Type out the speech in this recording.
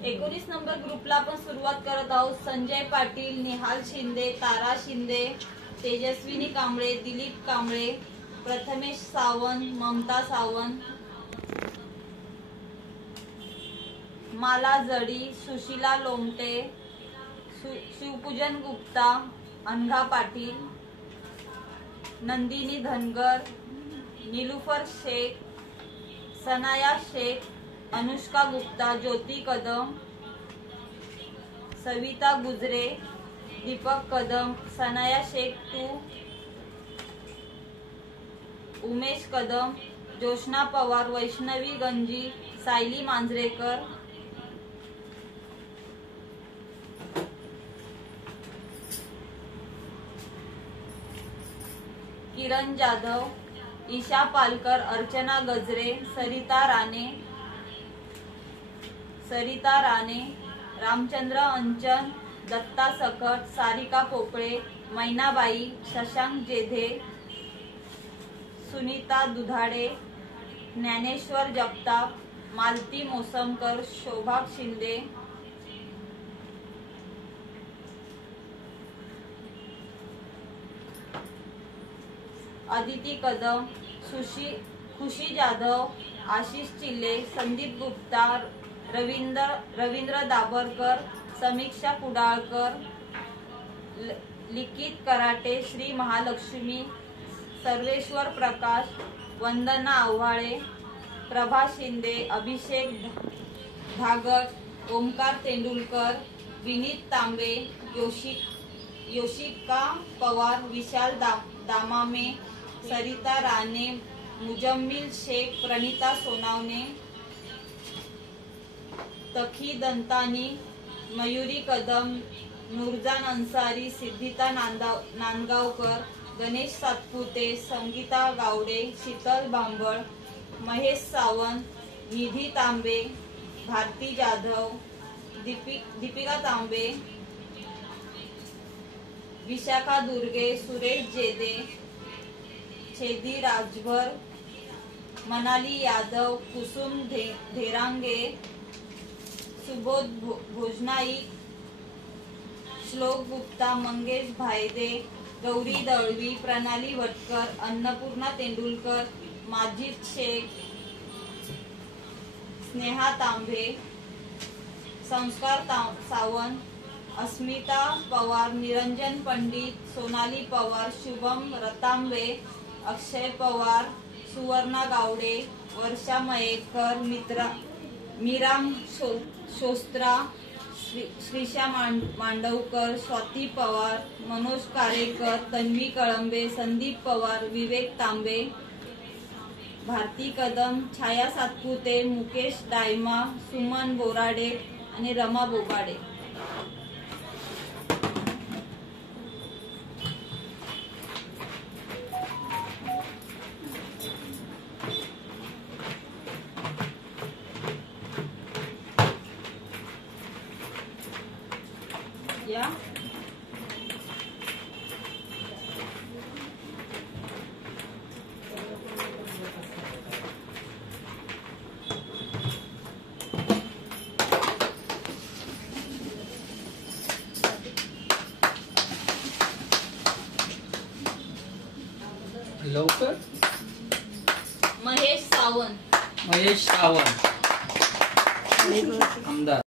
19 number ग्रुपला आपण सुरुवात करत आहोत। संजय पाटील, निहाल शिंदे, तारा शिंदे, तेजस्विनी कांबळे, दिलीप कांबळे, प्रथमेश सावंत, ममता सावंत, माला जडी, सुशीला लोमटे, शिवपूजन गुप्ता, अनघा पाटील, नंदिनी धनगर, नीलुफर शेख, सनाया शेख, अनुष्का गुप्ता, ज्योति कदम, सविता गुजरे, दीपक कदम, सनाया शेख 2, उमेश कदम, जोशना पवार, वैष्णवी गंजी, सायली मांजरेकर, किरण जाधव, ईशा पालकर, अर्चना गजरे, सरिता राणे, रामचंद्र अंचन, दत्ता सकट, सारिका पोकळे, मैनाबाई, शशांक जेधे, सुनीता दुधाडे, ज्ञानेश्वर जगताप, मालती मोसमकर, शोभा शिंदे, अदिती कदम, खुशी जाधव, आशिष चिल्ले, संदीप गुप्ता, रवींद्र दाभरकर, समीक्षा कुडाळकर, लिखित कराटे, श्री महालक्ष्मी, सर्वेश्वर प्रकाश, वंदना आव्हाळे, प्रभा शिंदे, अभिषेक धागट, ओमकार तेंडुलकर, विनीत तांबे, योशिका पवार, विशाल दामामे, सरिता राणे, मुजम्मिल शेख, प्रणिता सोनावणे, तखी दंतानी, मयुरी कदम, नूरजान अंसारी, सिद्धिता नांदगावकर, गणेश सातपुते, संगीता गावडे, शीतल बांबळ, महेश सावंत, निधी तांबे, भारती जाधव, दीपिका तांबे, विशाखा दुर्गे, सुरेश जेदे, छेदी राजभर, मनाली यादव, कुसुम धेरांगे, सुबोध भोजनाईक, श्लोक गुप्ता, मंगेश भायदे, गौरी दळवी, प्रणाली भटकर, अन्नपूर्णा तेंडुलकर, माजिद शेख, स्नेहा तांबे, संस्कार सावंत, अस्मिता पवार, निरंजन पंडित, सोनाली पवार, शुभम रतांबे, अक्षय पवार, सुवर्णा गावडे, वर्षा मयेकर, मीराम शोस्त्रा, श्रीशा मांडवकर, स्वाती पवार, मनोज कारेकर, तन्वी कळंबे, संदीप पवार, विवेक तांबे, भारती कदम, छाया सातपुते, मुकेश डायमा, सुमन बोराडे आणि रमा बोबाडे। या लवकर महेश सावंत आमदार।